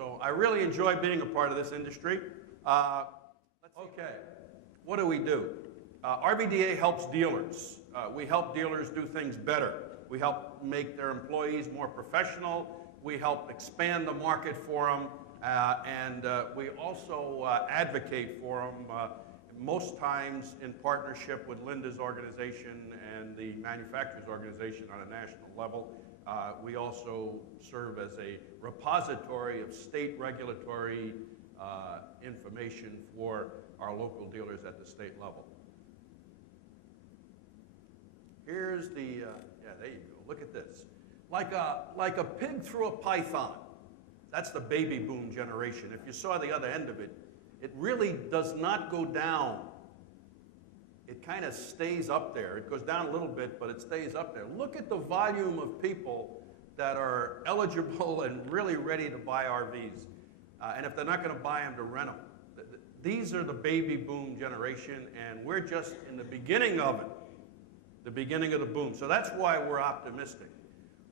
So I really enjoy being a part of this industry. Okay, what do we do? RVDA helps dealers. We help dealers do things better. We help make their employees more professional. We help expand the market for them. And we also advocate for them, most times in partnership with Linda's organization and the manufacturers organization on a national level. We also serve as a repository of state regulatory information for our local dealers at the state level. Here's the, yeah, there you go, look at this. Like a pig through a python. That's the baby boom generation. If you saw the other end of it, it really does not go down. It kind of stays up there. It goes down a little bit, but it stays up there. Look at the volume of people that are eligible and really ready to buy RVs. And if they're not going to buy them, to rent them. These are the baby boom generation, and we're just in the beginning of it, the beginning of the boom. So that's why we're optimistic.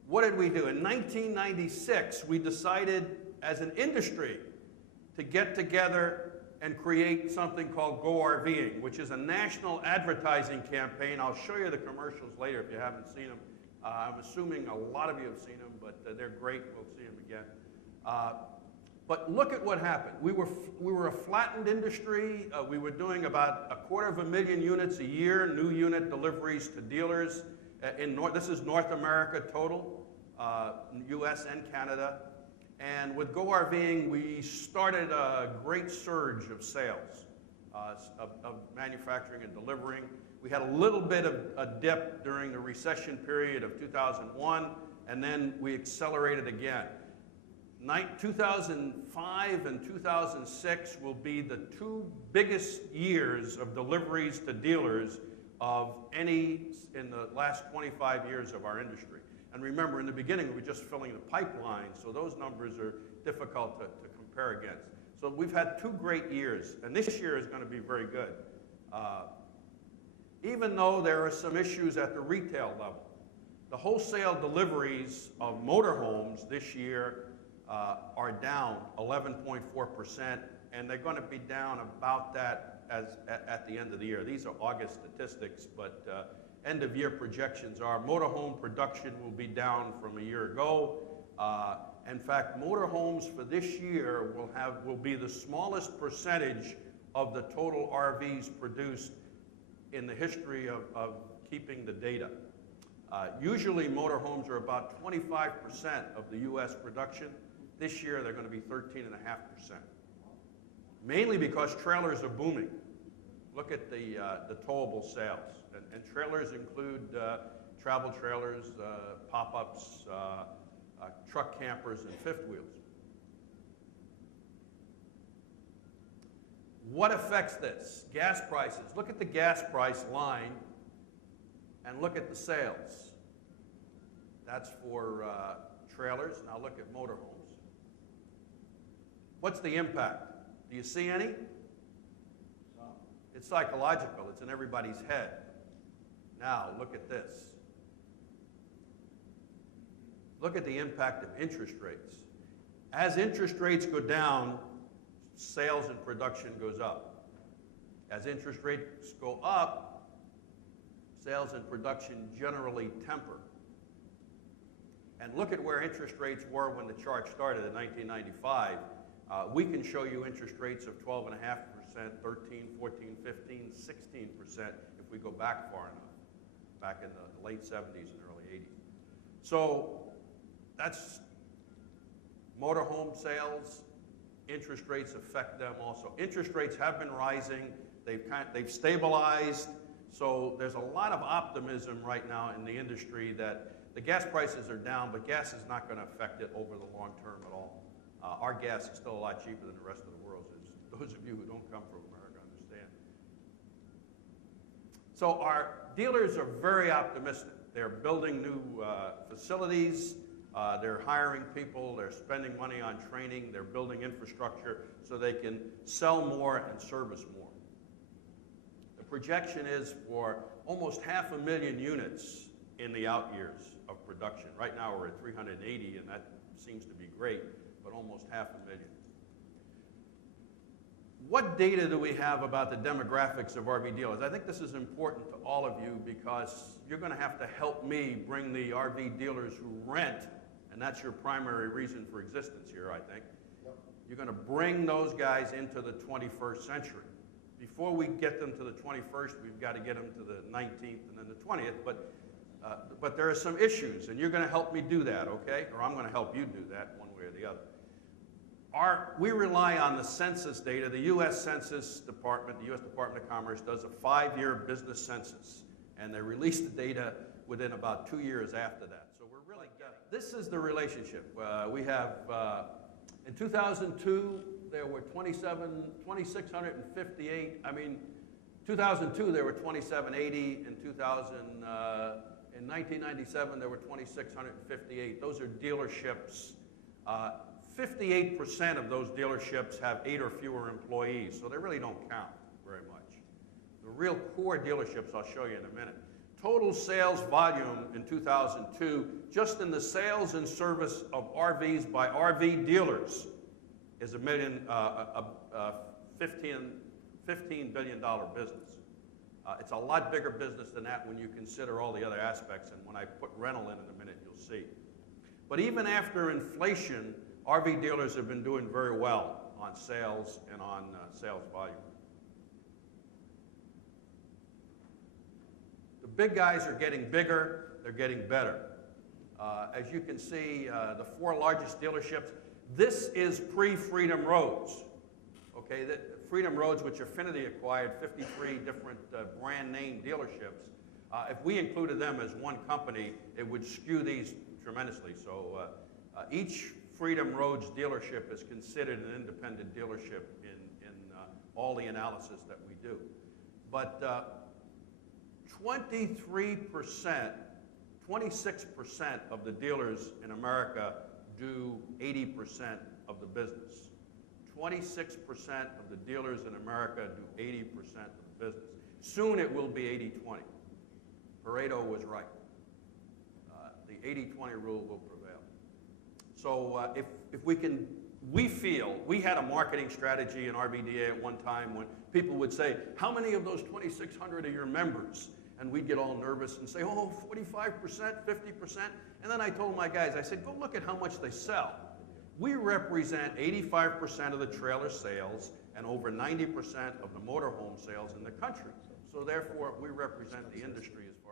What did we do? In 1996, we decided as an industry to get together and create something called Go RVing, which is a national advertising campaign. I'll show you the commercials later if you haven't seen them. I'm assuming a lot of you have seen them, but they're great. We'll see them again. But look at what happened. We were a flattened industry. We were doing about 250,000 units a year, new unit deliveries to dealers. This is North America total, US and Canada. And with Go RVing, we started a great surge of sales, of manufacturing and delivering. We had a little bit of a dip during the recession period of 2001, and then we accelerated again. 2005 and 2006 will be the two biggest years of deliveries to dealers of any in the last 25 years of our industry. And remember, in the beginning, we were just filling the pipeline, so those numbers are difficult to compare against. So we've had two great years, and this year is going to be very good. Even though there are some issues at the retail level. The wholesale deliveries of motorhomes this year are down 11.4%, and they're going to be down about that at the end of the year. These are August statistics, but end of year projections are motorhome production will be down from a year ago. In fact, motorhomes for this year will be the smallest percentage of the total RVs produced in the history of keeping the data. Usually motorhomes are about 25% of the US production. This year they're going to be 13.5%. Mainly because trailers are booming. Look at the towable sales. And trailers include travel trailers, pop-ups, truck campers, and fifth wheels. What affects this? Gas prices. Look at the gas price line and look at the sales. That's for trailers. Now look at motorhomes. What's the impact? Do you see any? It's psychological. It's in everybody's head. Now look at this. Look at the impact of interest rates. As interest rates go down, sales and production goes up. As interest rates go up, sales and production generally temper. And look at where interest rates were when the chart started in 1995. We can show you interest rates of 12.5%, 13, 14, 15, 16% if we go back far enough, back in the late 70s and early 80s. So that's motorhome sales. Interest rates affect them also. Interest rates have been rising. They've stabilized. So there's a lot of optimism right now in the industry that the gas prices are down, but gas is not going to affect it over the long term at all. Our gas is still a lot cheaper than the rest of the world's. As those of you who don't come from America understand. So our dealers are very optimistic. They're building new facilities. They're hiring people. They're spending money on training. They're building infrastructure so they can sell more and service more. The projection is for almost 500,000 units in the out years of production. Right now we're at 380, and that seems to be great. But almost 500,000. What data do we have about the demographics of RV dealers? I think this is important to all of you because you're going to have to help me bring the RV dealers who rent, and that's your primary reason for existence here, I think. Yep. You're going to bring those guys into the 21st century. Before we get them to the 21st, we've got to get them to the 19th and then the 20th, but there are some issues, and you're going to help me do that, okay? Or I'm going to help you do that one way or the other. We rely on the census data. The U.S. Census Department, the U.S. Department of Commerce, does a 5-year business census, and they release the data within about 2 years after that. So we're really getting. This is the relationship. We have, in 2002, there were 2,658. I mean, 2002 there were 2,780. In 1997 there were 2,658. Those are dealerships. 58% of those dealerships have 8 or fewer employees, so they really don't count very much. The real core dealerships I'll show you in a minute. Total sales volume in 2002, just in the sales and service of RVs by RV dealers, is $15 billion business. It's a lot bigger business than that when you consider all the other aspects, and when I put rental in a minute, you'll see. But even after inflation, RV dealers have been doing very well on sales and on sales volume. The big guys are getting bigger, they're getting better. As you can see, the 4 largest dealerships, this is pre-Freedom Roads. Okay, Freedom Roads, which Affinity acquired, 53 different brand name dealerships. If we included them as one company, it would skew these tremendously. So each Freedom Roads dealership is considered an independent dealership in all the analysis that we do. But 23%, 26% of the dealers in America do 80% of the business. 26% of the dealers in America do 80% of the business. Soon it will be 80-20. Pareto was right. The 80-20 rule will prevail. So if we can, we feel, we had a marketing strategy in RVDA at one time when people would say, how many of those 2,600 are your members? And we'd get all nervous and say, oh, 45%, 50%. And then I told my guys, I said, go look at how much they sell. We represent 85% of the trailer sales and over 90% of the motorhome sales in the country. So therefore, we represent the industry as far